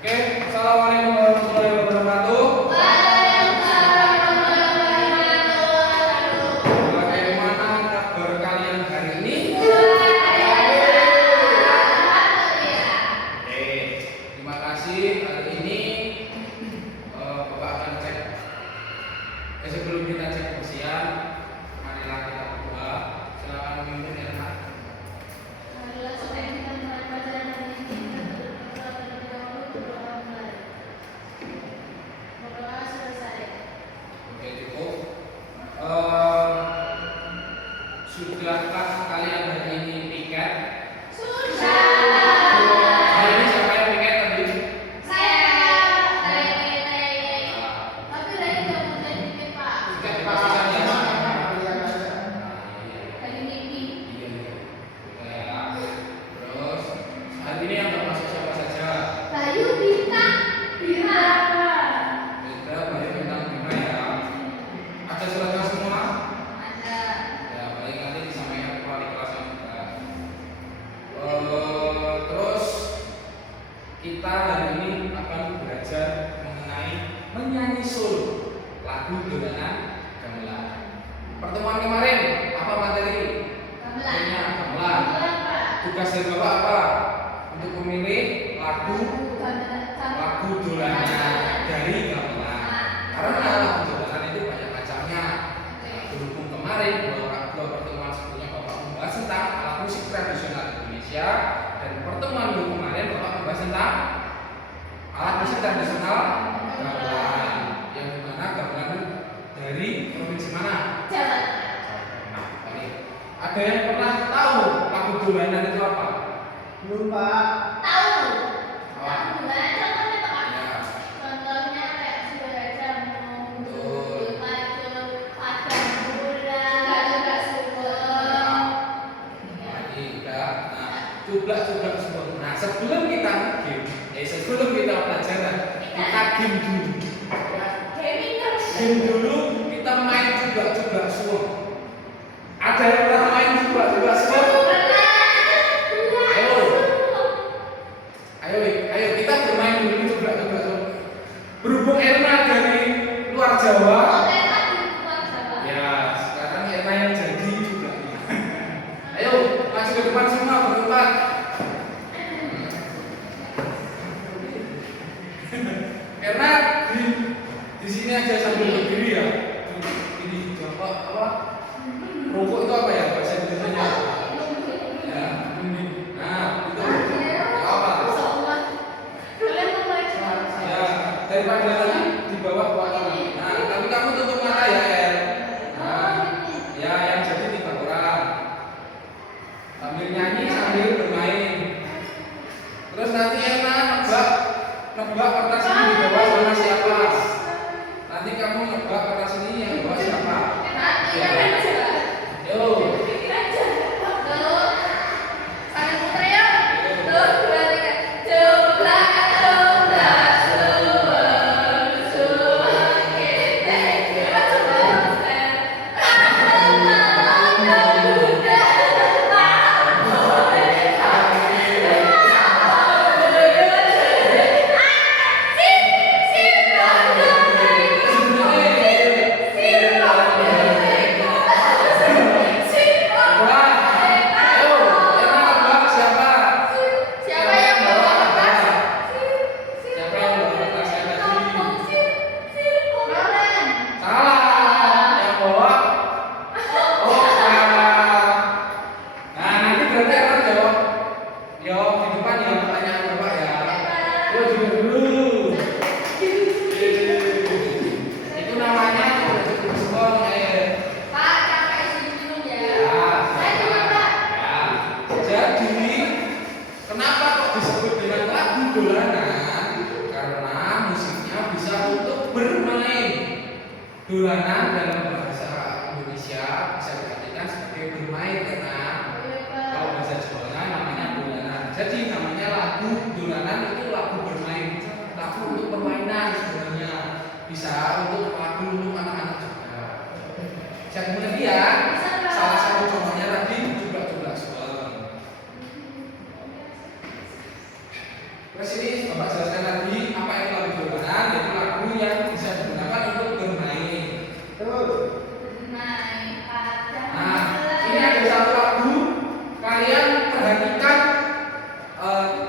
Oke, assalamualaikum warahmatullahi wabarakatuh. Bagaimana kabar kalian hari ini? Oke, terima kasih. Hari ini Bapak akan cek. Sebelum kita cek kebersihan, marilah kita berdoa. Silakan memimpin ya, Nak. Sudahkah kalian hari ini piket? Sudah. Hari ini siapa yang piket tadi? Tapi lagi nggak mau jadi piket, Pak. Piket dipastikan ya. Lagi mimpi. Ya. Terus hari ini yang termasuk siapa saja? Bayu, Bintang, Bima. Beda, Bayu, Bintang, Bima ya. Ada suratnya semua? Ada. Ya, baik, nanti disampaikan ke wali kelasnya juga. Terus kita hari ini akan belajar mengenai menyanyi solo lagu dolanan gamelan. Pertemuan kemarin apa materi? Gamelan. Gamelan. Tugas dari Bapak apa? Untuk memilih lagu dolanan dari gamelan. Karena lagu dolanan itu banyak macamnya. Berhubung kemarin dua pertemuan sebelumnya Bapak membahas tentang alat musik tradisional Indonesia, dan pertemuan minggu kemarin Bapak membahas tentang alat musik tradisional gamelan, yang dimana gamelan dari provinsi mana? Jawa. Nah, oke. Ada yang pernah tahu lagu dolanan itu apa? Belum, Pak. Tahu. Apa? Lagu dolanan contohnya apa, Pak? Ya, Contohnya kayak sudah jamu, Betul. maju, padang bulan, gak suka. lagi udah. Nah, coba semua. Nah, sebelum kita pelajaran, kita game dulu. Gaming terus. Game dulu, kita main coba suara. Ada yang pernah main coba suara? Ayo kita bermain dulu coba suara. Berhubung Erna dari luar Jawa, ya sekarang Erna yang jadi juga. Ayo maju ke depan semua berempat. Erna di sini aja sambil berdiri ya. Ini apa? Rokok itu apa ya bahasa Indonesia? Ya, ini. Nah, itu apa? Ya, daripada tadi di bawah tangan. Nah, tapi kamu tutup mata ya, Er. Nah, ya yang jadi 3 orang. Sambil nyanyi sambil bermain. Terus nanti Erna nebak kertas ini di bawah sama siapa? Nanti kamu nebak kertas ini yang di bawah siapa? Yo. Dolanan dalam bahasa Indonesia bisa diartikan sebagai bermain, karena kalau bahasa Jawa namanya dolanan. Jadi namanya lagu dolanan itu lagu bermain, lagu untuk permainan sebenarnya. Bisa untuk lagu untuk anak-anak juga. Bisa kemudian salah satu contohnya tadi juga suara. Terus ini analisis, Bapak jelaskan lagi apa itu lagu dolanan, yaitu lagu yang bisa digunakan untuk bermain. Bermain pada Nah, ini ada satu lagu, kalian perhatikan,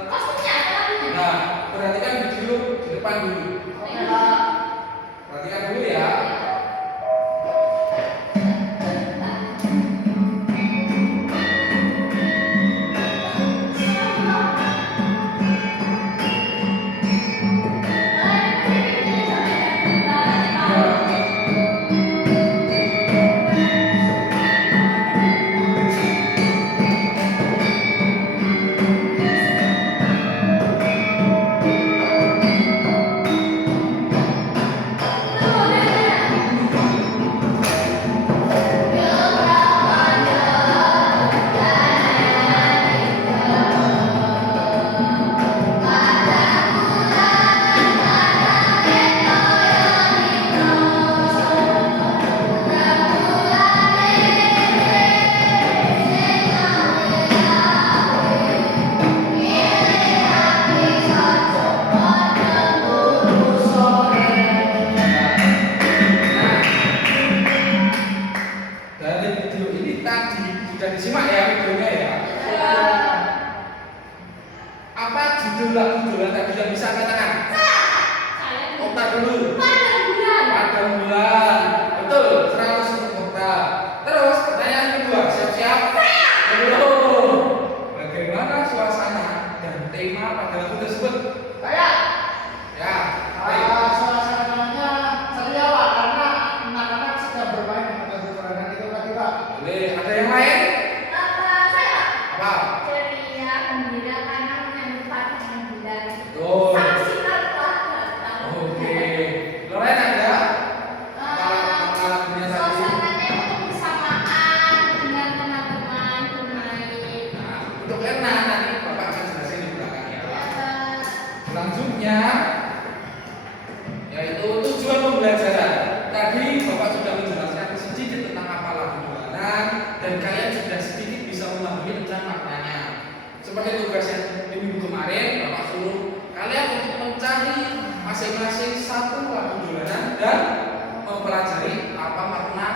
kostumnya apa lagunya? nah, perhatikan video di depan dulu. Perhatikan dulu ya. Dari video ini tadi sudah disimak ya videonya ya. Apa judul lagu dolanan tadi yang bisa katakan? Okta dulu. Pada bulan. Betul, 100 untuk Okta. Terus pertanyaan kedua, siap-siap? Belum. Bagaimana suasana dan tema pada lagu tersebut? Ya, baik. Suasananya ceria Pak, karena anak-anak sedang bermain dengan lagu dolanan itu tadi Pak. Boleh, ada yang lain? Apa? Ceria, gembira karena menyambut pasangan bulan. Betul. Saksi keluarga. Oke. Loren ada? Apa lagunya tadi? Suasananya itu bersamaan dengan teman-teman bermain. Nah, untuk Erna nanti Bapak akan jelasin di belakang ya. Selanjutnya yaitu tujuan pembelajaran. Tadi Bapak sudah menjelaskan sedikit tentang apa lagu dolanan dan kalian sudah sedikit bisa memahami tentang maknanya. Seperti tugas yang di minggu kemarin Bapak suruh kalian untuk mencari masing-masing satu lagu dolanan dan mempelajari apa makna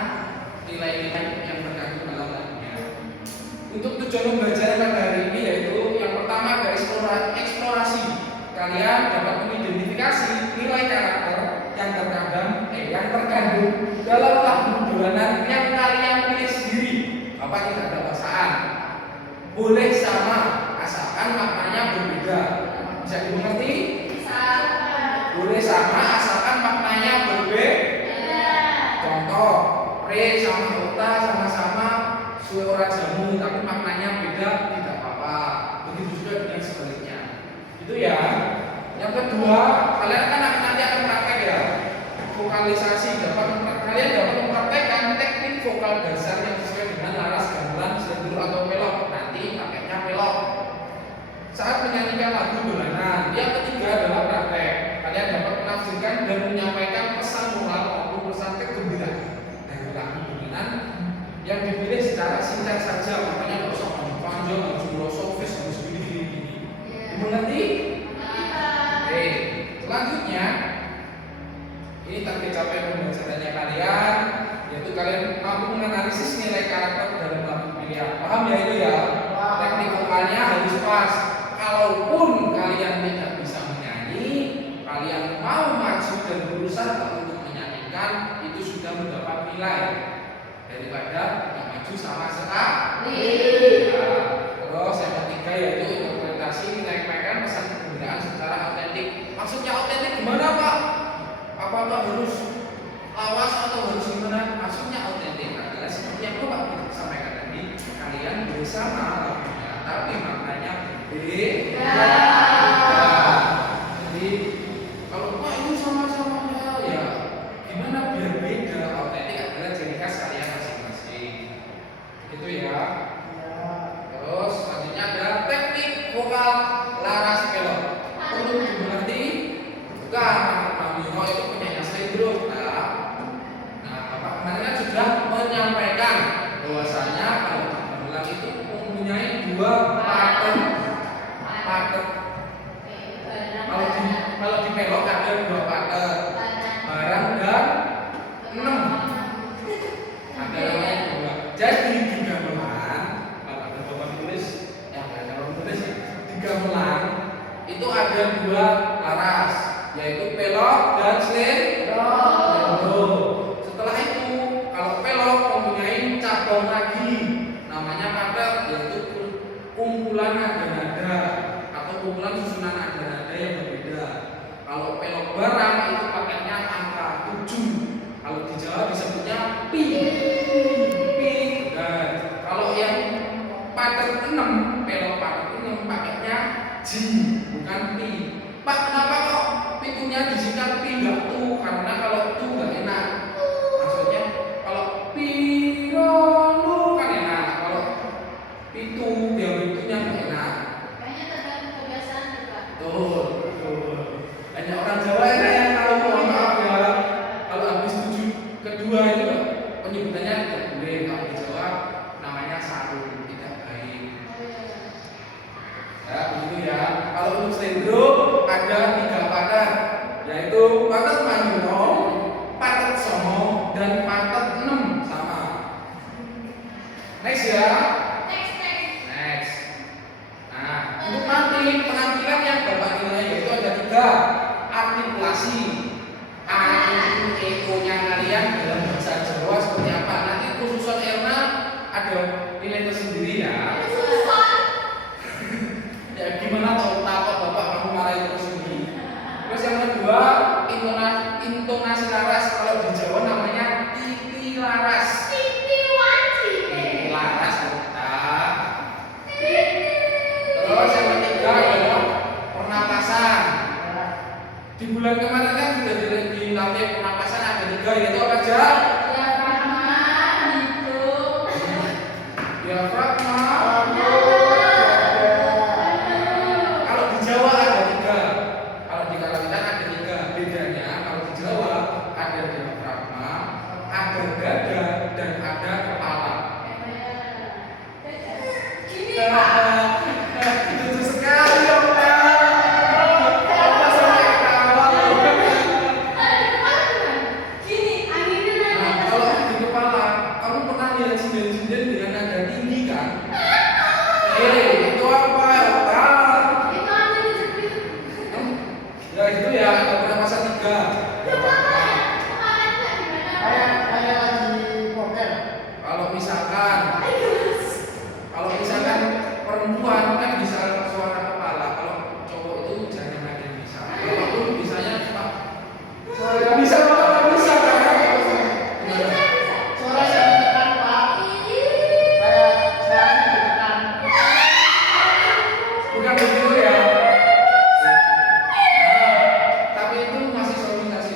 nilai-nilai yang terkandung dalam lagunya. Untuk tujuan pembelajaran pada hari ini yaitu yang pertama dari eksplorasi. Kalian dapat mengidentifikasi nilai karakter yang terkandung dalam lagu dolanan yang kalian pilih sendiri. Bapak tidak ada paksaan. Boleh sama, asalkan maknanya berbeda. Bisa dimengerti? Boleh sama, asalkan maknanya berbeda. Contoh, re sama okta sama-sama suwe ora jamu, tapi maknanya beda, tidak apa-apa. Begitu juga dengan sebaliknya. Itu ya. Yang kedua, kalian kan nanti akan praktek ya. Vokalisasi kalian dapat mempraktekkan teknik vokal dasar yang sesuai dengan laras gamelan, sendur atau melok. Nanti pakainya melok. Saat menyanyikan lagu dolanan. Yang ketiga adalah praktek. Kalian dapat menafsirkan dan menyampaikan pesan moral maupun pesan kegembiraan dari lagu dolanan yang dipilih secara singkat saja. Makanya nggak usah panjang, harus filosofis, harus gini. Dimengerti? Oke. Selanjutnya, ini target capaian pembelajarannya kalian, yaitu kalian mampu menganalisis nilai karakter dalam lagu pilihan. Paham ya itu ya? Teknik vokalnya harus pas. Kalaupun kalian tidak itu ada dua laras, yaitu pelok dan slendro. Setelah itu, kalau pelok mempunyai cabang lagi, namanya patet, yaitu kumpulan nada-nada atau kumpulan susunan nada-nada yang berbeda. Kalau pelok barang itu paketnya angka 7. Kalau di Jawa disebutnya pi. Dan kalau yang patet 6, pelok patet 6 paketnya ji, bukan pi. Pak, kenapa kok pitunya disingkat pi enggak tu? Karena kalau tu enggak enak. Maksudnya kalau pirolu kan enak. Kalau pitu yang pitunya enggak enak. Kayaknya tergantung kebiasaan juga. Betul. Hanya orang Jawa yang tahu, mohon maaf ya. Kalau habis 7 kedua itu penyebutannya tidak boleh. Kalau di Jawa namanya sarung, tidak baik. Ya, begitu ya. Kalau untuk slendro ada 3 patet, yaitu patet manjuno, patet songo, dan patet 6 sama. Next ya. Next. Nah, untuk nanti penampilan yang Bapak nilai yaitu ada 3 artikulasi. A itu eko-nya kalian dalam bahasa Jawa seperti apa? Nanti khususan Erna ada nilai tersendiri ya. Ya gimana tahu takut Bapak kamu marahin terus ini. Terus yang kedua intonasi laras. Kalau di Jawa namanya titi laras. Titi laras betul. Terus yang ketiga adalah pernapasan. Di bulan kemarin kan sudah dilatih pernapasan ada 3, yaitu apa aja? Diafragma. Kalau di Jawa ada 3, kalau di Kalimantan ada 3. Bedanya kalau di Jawa ada diafragma, ada dada, dan ada kepala. Lucu sekali ya Pak. Apa sampai ketawa loh. Nah, kalau di kepala, kamu pernah lihat sinden-sinden dengan nada tinggi kan? Itu apa ya Pak? Ya itu ya, ada pernapasan 3. Kayak lagi poker. Kalau misalkan perempuan kan bisa suara kepala, kalau cowok itu jangan ada yang bisa. Walaupun bisanya cuma bisa apa bisa kan? Gimana? Suara saya ditekan Pak. Kayak suaranya ditekan. Bukan begitu ya. Nah, tapi itu masih solusi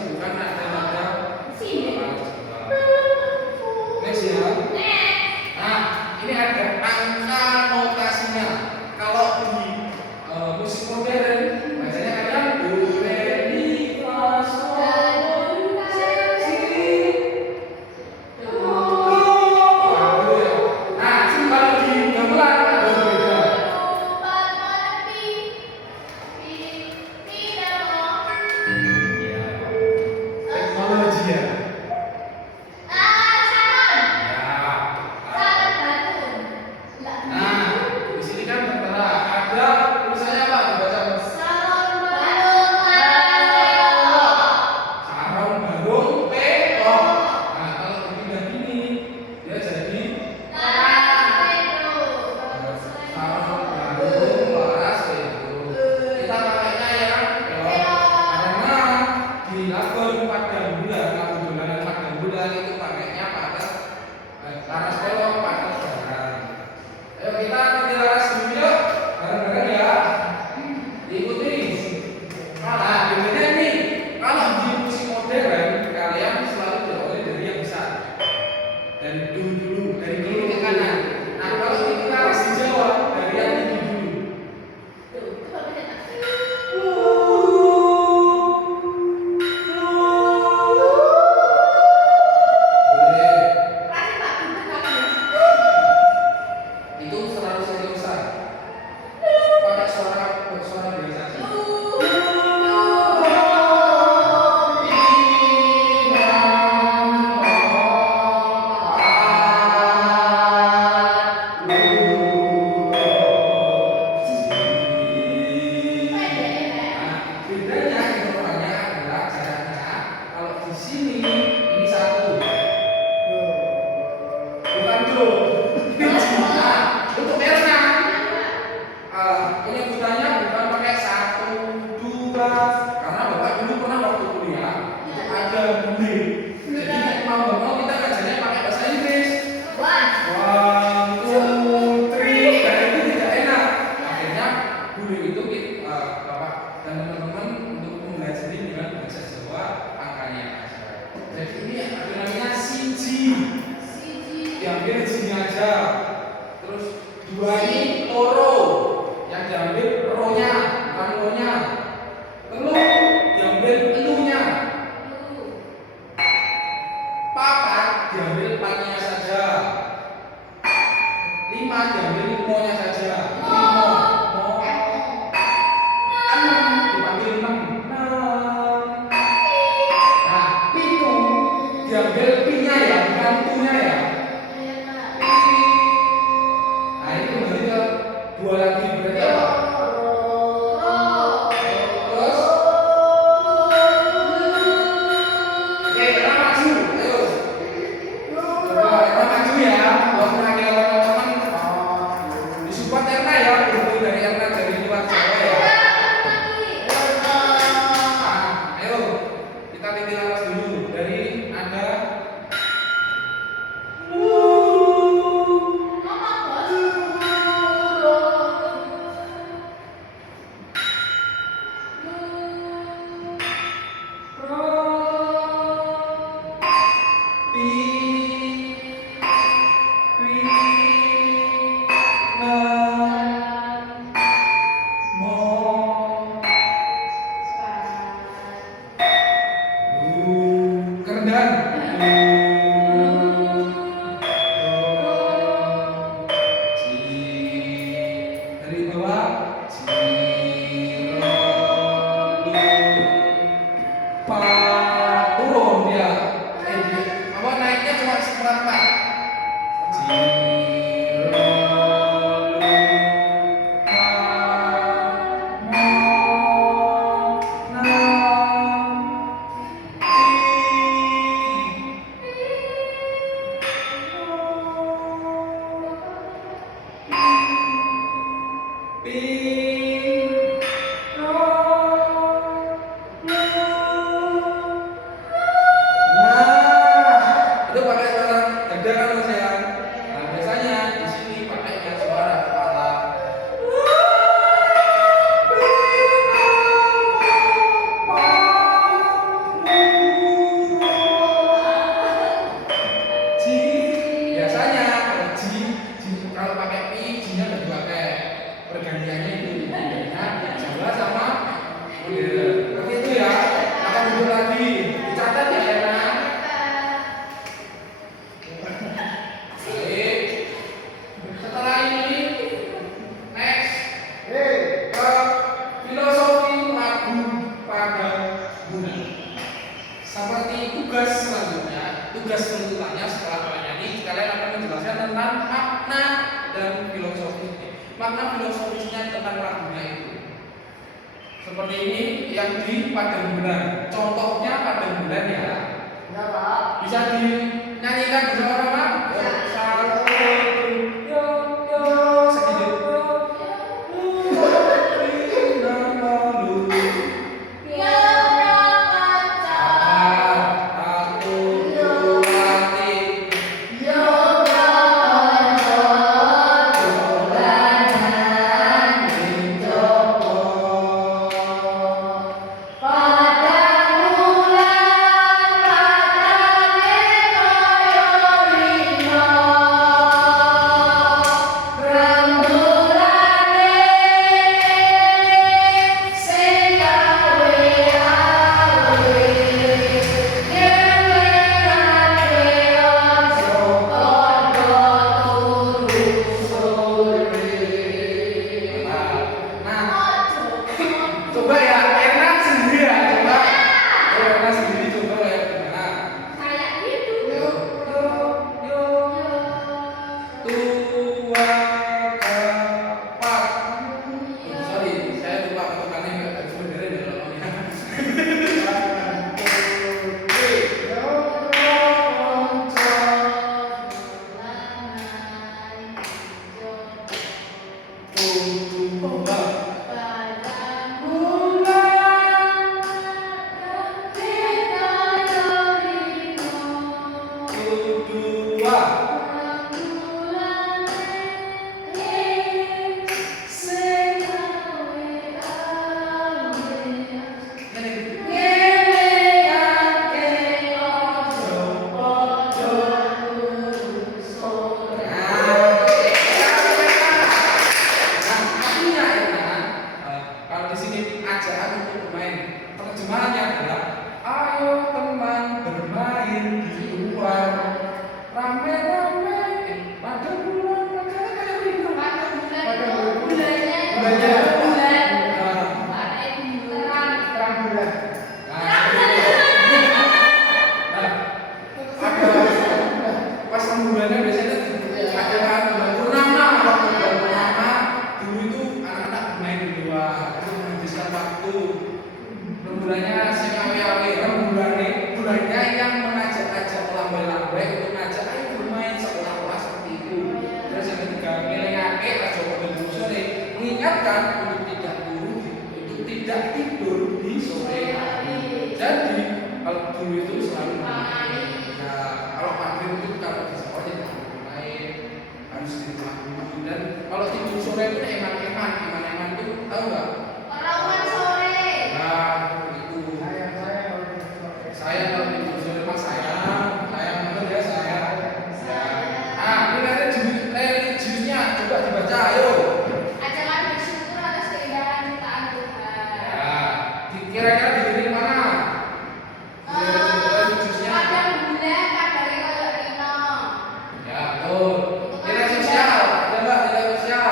Karena Bapak dulu pernah waktu kuliah itu ada bule. Jadi mau nggak mau kita ngajarnya pakai bahasa Inggris. One, two, three, dan itu tidak enak. Akhirnya bule itu Bapak dan teman-teman untuk mempelajari dengan bahasa Jawa angkanya aja. Jadi ini ada namanya siji. Diambil sini aja. Terus dua ini loro. Yang diambil ronya, bukan ronya. Telu diambil elunya. Papat diambil patnya saja. 5 diambil monya saja. 5 6 dipanggil 6. Nah, pitu diambil pinya ya, bukan tunya ya. Nah, itu berarti ke 2 lagi berarti apa? Terus oke, kita maju. Ayo. Coba kita maju ya. Buat mengenai teman-teman disupport Erna ya, guru dari Erna dari luar Jawa ya. Nah, ayo kita titik atas dulu dari Anda. Kerendahan. Dari bawah. Turun dia. Apa naiknya cuma seperempat. Itu pakai suara gada kan Mas ya? Nah, biasanya di sini pakainya suara kepala. Ji, biasanya kalau pakai pi, jinya nggak dipakai. Pergantiannya itu bedanya Jawa sama modern. Seperti itu ya. Akan dulu lagi. Dicatat ya Erna. Baik. Setelah ini next ke filosofi lagu pada bunga. Seperti tugas selanjutnya, tugas penuntutannya setelah menyanyi, kalian akan menjelaskan tentang makna dan filosofi. Makna filosofisnya tentang lagunya itu. Seperti ini yang di padang bulan. Contohnya padang bulan ya. Ya Pak. Bisa dinyanyikan bersama-sama? Satu, yo, sedikit. Padang bulan, padang Kira-kira di titik mana? Kira-kira jusnya? Kadang bulan, kadang kayak Rino. Ya betul. Nilai sosial, ada nggak nilai sosial?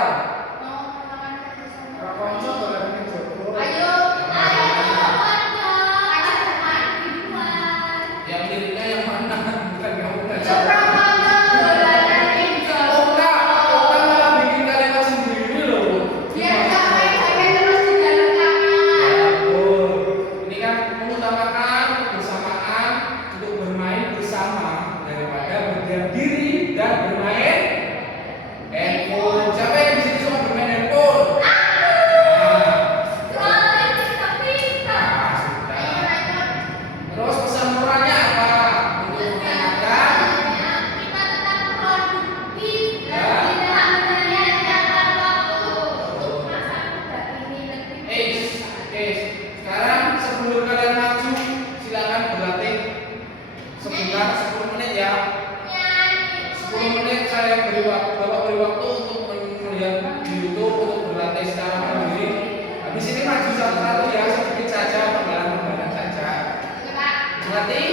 Mau kenalan bersama. Rakonco boleh bikin jodoh. Ayo, ayo telepon dong. Ajak teman kehidupan. Yang miliknya yang mana? Bukan kamu kan? Coba kamu belajar pinjol. Oh enggak, malah bikin kalimat sendiri loh. Biar sampai sampai terus di dalam Ya, kamar. betul. Ini kan mengutamakan kebersamaan untuk bermain bersama daripada berdiam diri dan bermain handphone. Siapa yang di sini suka bermain handphone? Nah, Scrolling TikTok. nah, sudah. Ayo rekod. Terus pesan moralnya apa? Untuk mengingatkan Kita tetap produktif dan tidak menyia-nyiakan waktu untuk masa muda ini lebih oke. Sekarang sebelum kalian maju, silakan berlatih sebentar 10 menit ya. 10 menit saya beri waktu, Bapak beri waktu untuk melihat di YouTube untuk berlatih secara mandiri. Habis ini maju satu-satu ya, sedikit saja penggalan-penggalan saja. Berlatih.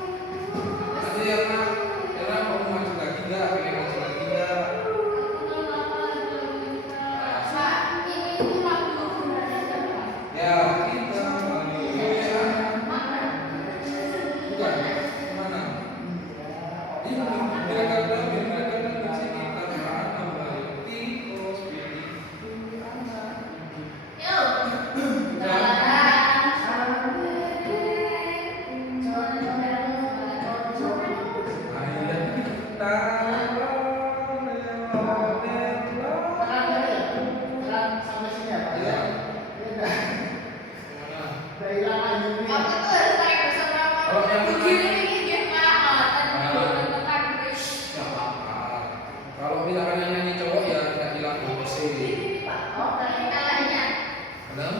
Nanti karena mau maju lagi nggak? Pengen maju lagi nggak? Ya kita Indonesia. Bukan mana? Ini kadang-kadang di sini karena kembali tikus pilih. Tenang sampai sini ya, Pak. Iya. Ini udah hilang ayunya. Kalau yang Begini nggak apa-apa. Kalau misalkan yang nyanyi cowok ya tidak hilang emosi. Belum?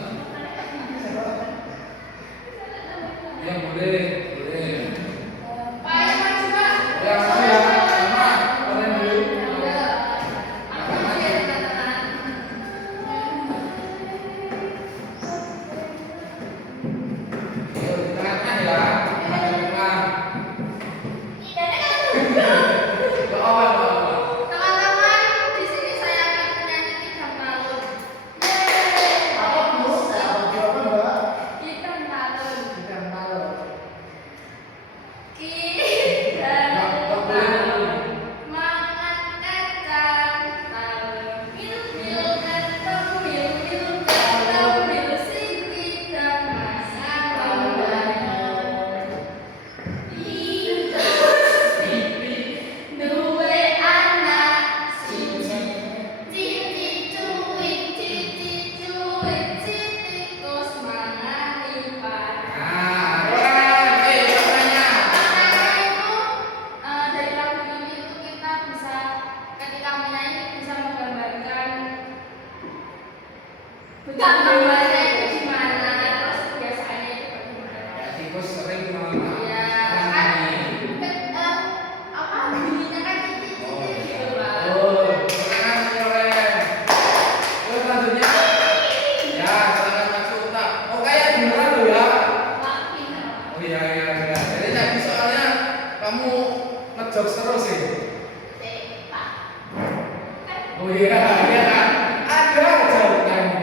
Ya boleh, boleh. Ya masih ya, sama. Kalian dulu. Ayo di tengah-tengah ya, tengah-tengah. Nggak apa-apa, nggak apa-apa. Teman-teman, di sini saya akan menyanyi 3 tahun. Apa Bu? Apa jawaban, Mbak? 3 tahun. Kita tahu. Kita Nggak boleh. makan kacang tahun. Mil-mil kentang, mil-mil kentang, mil siti dan masak kembali. Duwe anak siji, cici cuwik, cici kos mangani parah. Nah, orang, pertanyaan. Makanya itu dari lagu ini itu kita bisa ketika menyanyi bisa menggambarkan gambarnya itu gimana, terus kebiasaannya itu bagaimana. Ya, tikus sering Ya, menangani. apa bunyinya kan cici Oh, gitu iya. lah. Oh, pertanyaan keren. Terus selanjutnya, ya silakan masuk. Nah, oh kayak beneran loh ya. Oh iya iya iya. Jadi tadi soalnya kamu ngejokes terus sih. Oh iya iya kan. Ada aja kamu.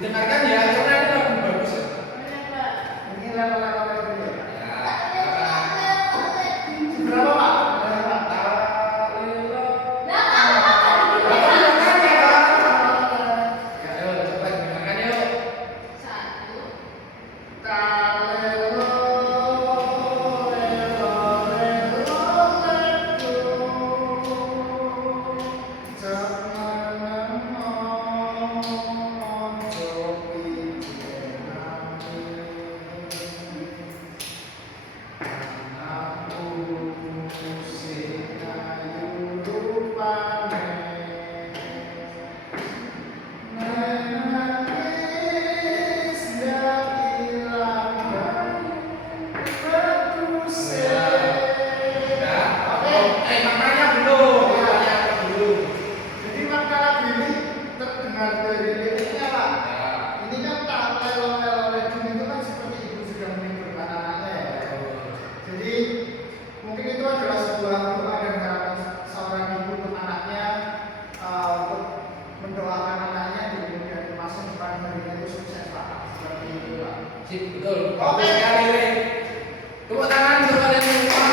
Didengarkan ya, karena ini lagu bagus ya. Ini level-level dulu ya. Ya. Berapa Pak? Berapa? Ayo cepat didengarkan yuk. Satu. Maknanya belum. Maknanya belum. Jadi maka lagu ini terdengar dari liriknya Pak. Ya. Ini kan tak lelo-lelo itu kan seperti ibu sudah meninggalkan anaknya ya. Jadi mungkin itu adalah sebuah doa dan harapan seorang ibu untuk anaknya, untuk mendoakan anaknya di kemudian masa depan harinya itu sukses Pak. Seperti itu Pak. Sip, betul. Oke sekali, Rin. Tepuk tangan untuk kalian semua.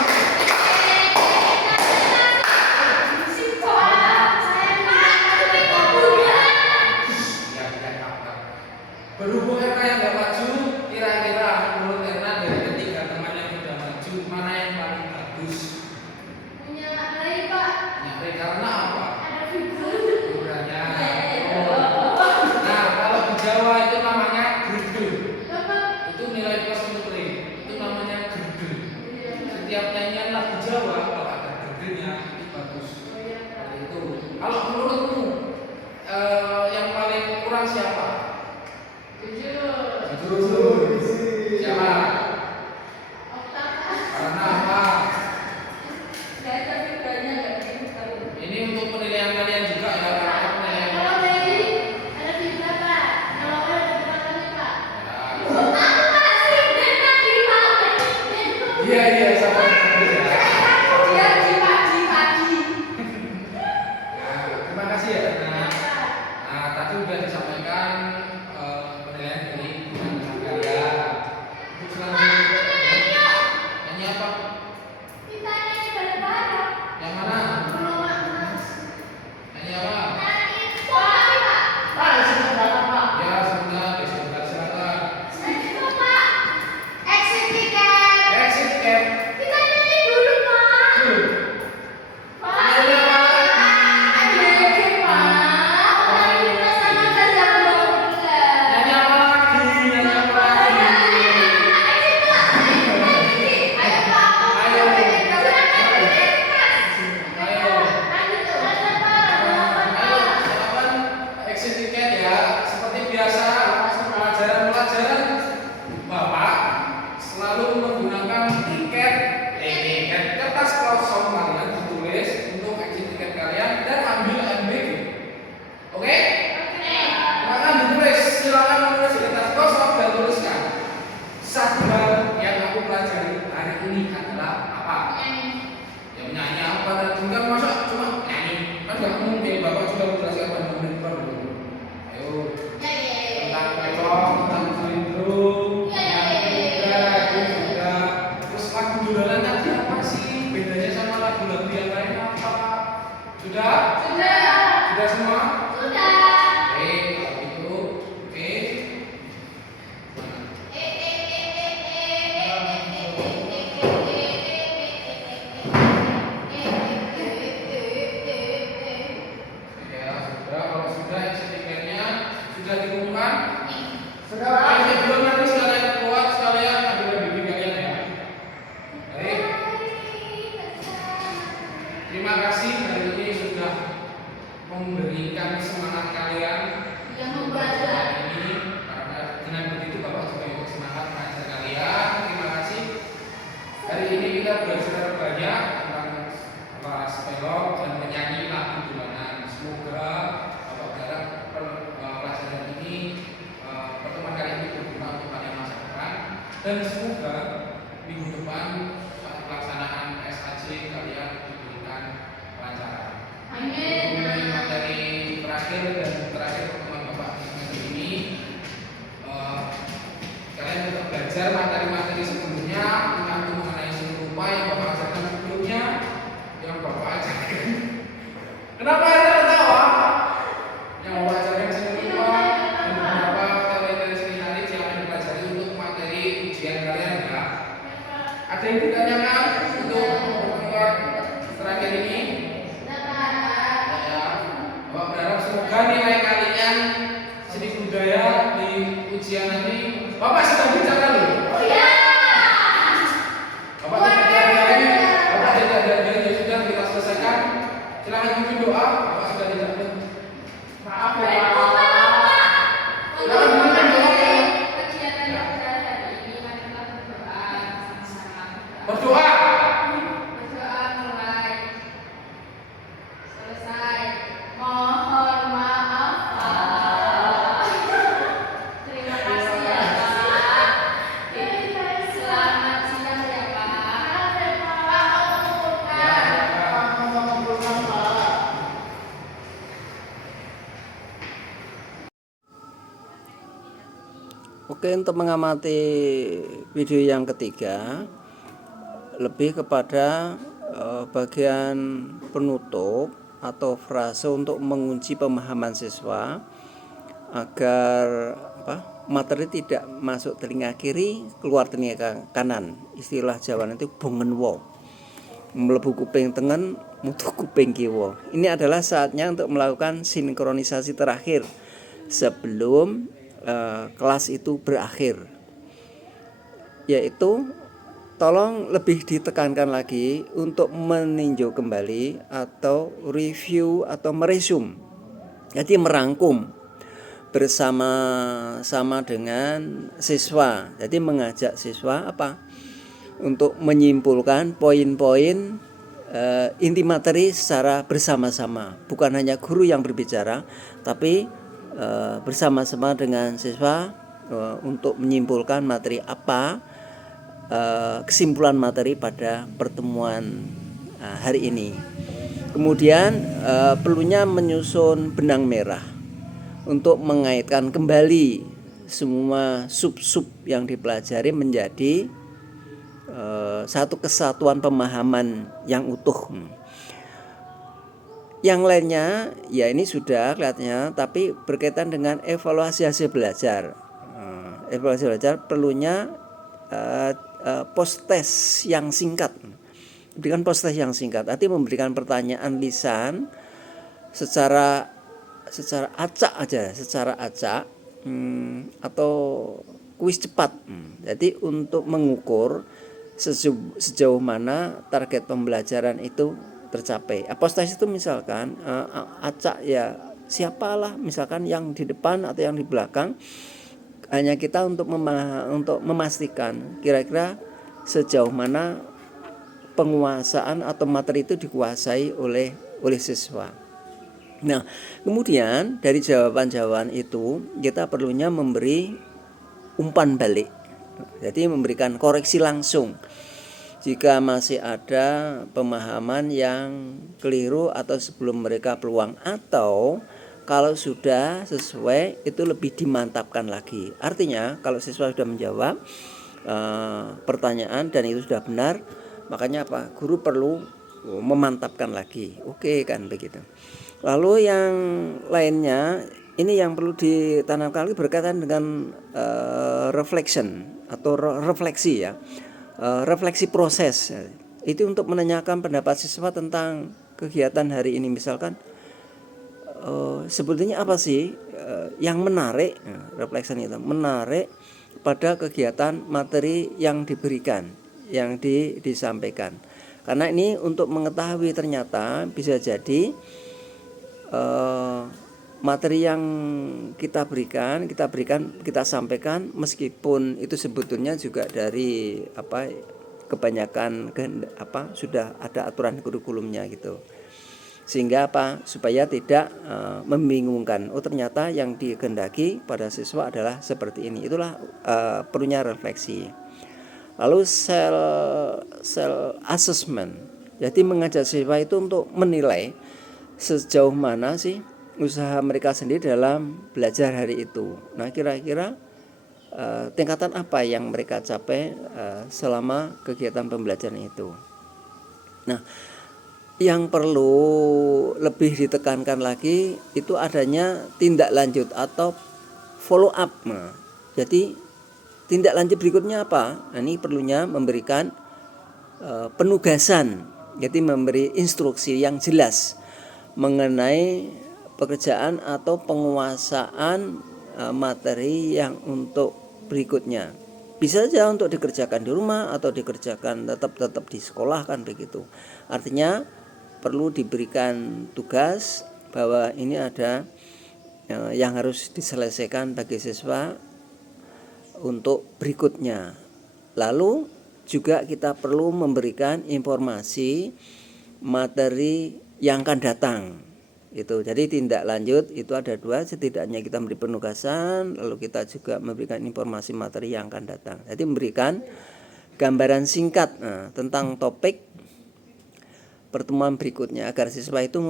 Berhubung Erna yang gak maju, kira-kira menurut Erna dari ketiga teman yang sudah maju, mana yang paling bagus? Punya Ray, Pak. Nyari karena apa? Ada figur. Figuranya. Nah, kalau di Jawa itu namanya gredel. Bapak. Itu nilai plus untuk Rin. Itu namanya gredel. Setiap nyanyian lagu Jawa kalau ada gredelnya itu bagus. Seperti itu. Kalau menurutmu yang paling kurang siapa? Jujur. Siapa? Karena apa? Ini untuk penilaian kalian juga ya, karena penilaian. Iya iya sama. Ya, terima kasih ya. Nah, tadi sudah disampaikan penilaian dari teman-teman kalian. Untuk selanjutnya nyanyi apa? Yang mana? Nyanyi apa? Pak, sudah berapa Pak? Ya sudah, silakan. Exit cap. Nyanyi apa lagi? Nyanyi apa lagi? Ayo, silakan exit tiket ya. Seperti biasa, pelajaran-pelajaran Bapak selalu menggunakan tiket kertas kosong kalian ditulis untuk exit tiket kalian dan ambil MBG. Oke? Silakan ditulis, silakan menulis di kertas kosong dan tuliskan. Satu hal yang aku pelajari hari ini adalah apa? Ya menyanyi apa dan bukan masa cuma nyanyi kan nggak mungkin. Bapak sudah menjelaskan pada menit baru. Ayo tentang pelong, tentang selindung, juga. Terus lagu dolanan tadi apa sih? Bedanya sama lagu-lagu yang lain apa? Sudah? Sudah semua? Oke, kalau gitu, oke. Ya, sudah. Kalau sudah exit tiketnya sudah diumumkan. Sudah Pak? Ayo sebelum nanti sekalian keluar sekalian ambil bimbing kalian ya. Baik. Terima kasih hari ini sudah memberikan semangat kalian Yang untuk membaca. pelajaran ini, karena dengan begitu Bapak juga ikut semangat mengajar kalian. Terima kasih. Hari ini kita belajar banyak tentang kelas pelok dan menyanyi lagu dolanan. Semoga Bapak berharap pelajaran ini pertemuan kali ini berguna untuk kalian masa depan, dan semoga minggu depan saat pelaksanaan SAC kalian diberikan kelancaran. Ini materi terakhir dan terakhir pertemuan Bapak di semester ini. belajar materi-materi sebelumnya, menyambung mengenai seni rupa yang Bapak ajarkan sebelumnya, yang Bapak ajarkan. Kenapa Anda ketawa? Yang Bapak ajarkan seni rupa dan beberapa materi seni tari yang dipelajari untuk materi ujian kalian ya. Ada yang ditanyakan untuk pertemuan terakhir ini? Ya, Bapak berharap semoga nilai kalian seni budaya di ujian nanti. Bapak sedang bicara loh. Bapak tidak ada sudah kita selesaikan. Silakan pimpin doa. Bapak sudah tidak pun. Maaf ya Pak. Silakan pimpin doa. Kegiatan yang sudah hari ini mari kita berdoa sama-sama. Berdoa. Berdoa mulai selesai. Mohon maaf Pak. Terima kasih ya Pak. Selamat siang ya Pak. Pak mengumpulkan. Oke, untuk mengamati video yang ketiga lebih kepada bagian penutup atau frase untuk mengunci pemahaman siswa agar materi tidak masuk telinga kiri keluar telinga kanan. Istilah Jawa itu bongenwo, mlebu kuping tengen mutu kuping kiwa. Ini adalah saatnya untuk melakukan sinkronisasi terakhir sebelum kelas itu berakhir, yaitu tolong lebih ditekankan lagi untuk meninjau kembali atau review atau meresum, jadi merangkum bersama-sama dengan siswa. Jadi mengajak siswa untuk menyimpulkan poin-poin inti materi secara bersama-sama, bukan hanya guru yang berbicara, tapi bersama-sama dengan siswa untuk menyimpulkan materi apa, kesimpulan materi pada pertemuan hari ini. Kemudian perlunya menyusun benang merah untuk mengaitkan kembali semua sub-sub yang dipelajari menjadi satu kesatuan pemahaman yang utuh. Yang lainnya ya ini sudah kelihatannya, tapi berkaitan dengan evaluasi hasil belajar. Evaluasi belajar perlunya post test yang singkat. Berikan post test yang singkat, arti memberikan pertanyaan lisan secara acak aja, secara acak atau kuis cepat. Jadi untuk mengukur sejauh mana target pembelajaran itu tercapai. Apostas itu misalkan acak ya siapalah, misalkan yang di depan atau yang di belakang, hanya kita untuk memastikan kira-kira sejauh mana penguasaan atau materi itu dikuasai oleh siswa. Nah, kemudian dari jawaban-jawaban itu kita perlunya memberi umpan balik. Jadi memberikan koreksi langsung jika masih ada pemahaman yang keliru atau sebelum mereka peluang, atau kalau sudah sesuai itu lebih dimantapkan lagi. Artinya kalau siswa sudah menjawab pertanyaan dan itu sudah benar, makanya guru perlu memantapkan lagi. Oke kan begitu. Lalu yang lainnya ini yang perlu ditanamkan lagi berkaitan dengan reflection atau refleksi ya. Refleksi proses itu untuk menanyakan pendapat siswa tentang kegiatan hari ini. Misalkan sebetulnya apa sih yang menarik, reflection itu menarik pada kegiatan materi yang diberikan, yang disampaikan. Karena ini untuk mengetahui ternyata bisa jadi materi yang kita sampaikan meskipun itu sebetulnya juga dari kebanyakan sudah ada aturan kurikulumnya gitu, sehingga supaya tidak membingungkan. Ternyata yang dikehendaki pada siswa adalah seperti ini. Itulah perlunya refleksi. Lalu self assessment, jadi mengajak siswa itu untuk menilai sejauh mana sih usaha mereka sendiri dalam belajar hari itu. Nah, kira-kira tingkatan apa yang mereka capai selama kegiatan pembelajaran itu. Nah, yang perlu lebih ditekankan lagi itu adanya tindak lanjut atau follow up. Nah, jadi tindak lanjut berikutnya apa? Nah, ini perlunya memberikan penugasan, jadi memberi instruksi yang jelas mengenai pekerjaan atau penguasaan materi yang untuk berikutnya. Bisa saja untuk dikerjakan di rumah atau dikerjakan tetap di sekolah kan begitu. Artinya perlu diberikan tugas bahwa ini ada yang harus diselesaikan bagi siswa untuk berikutnya. Lalu juga kita perlu memberikan informasi materi yang akan datang. Itu. Jadi tindak lanjut itu ada dua, setidaknya kita memberi penugasan, lalu kita juga memberikan informasi materi yang akan datang. Jadi memberikan gambaran singkat tentang topik pertemuan berikutnya agar siswa itu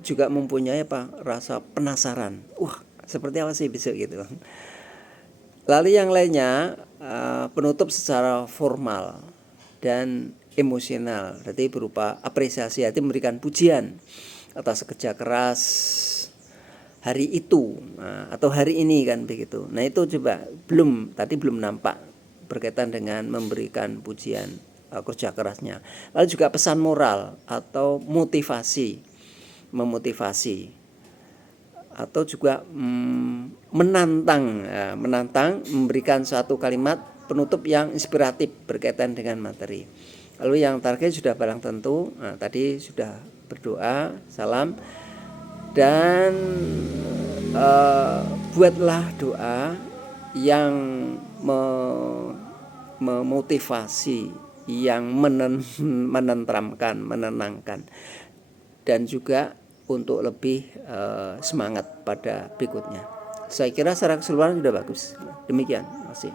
juga mempunyai rasa penasaran. Seperti apa sih besok gitu. Lalu yang lainnya penutup secara formal dan emosional, berarti berupa apresiasi, arti memberikan pujian atas kerja keras hari itu atau hari ini kan begitu. Nah itu coba tadi belum nampak berkaitan dengan memberikan pujian kerja kerasnya. Lalu juga pesan moral atau memotivasi atau juga menantang memberikan suatu kalimat penutup yang inspiratif berkaitan dengan materi. Lalu yang terakhir sudah barang tentu tadi sudah berdoa, salam, dan buatlah doa yang memotivasi, yang menenteramkan, menenangkan, dan juga untuk lebih semangat pada berikutnya. Saya kira secara keseluruhan sudah bagus. Demikian, terima kasih.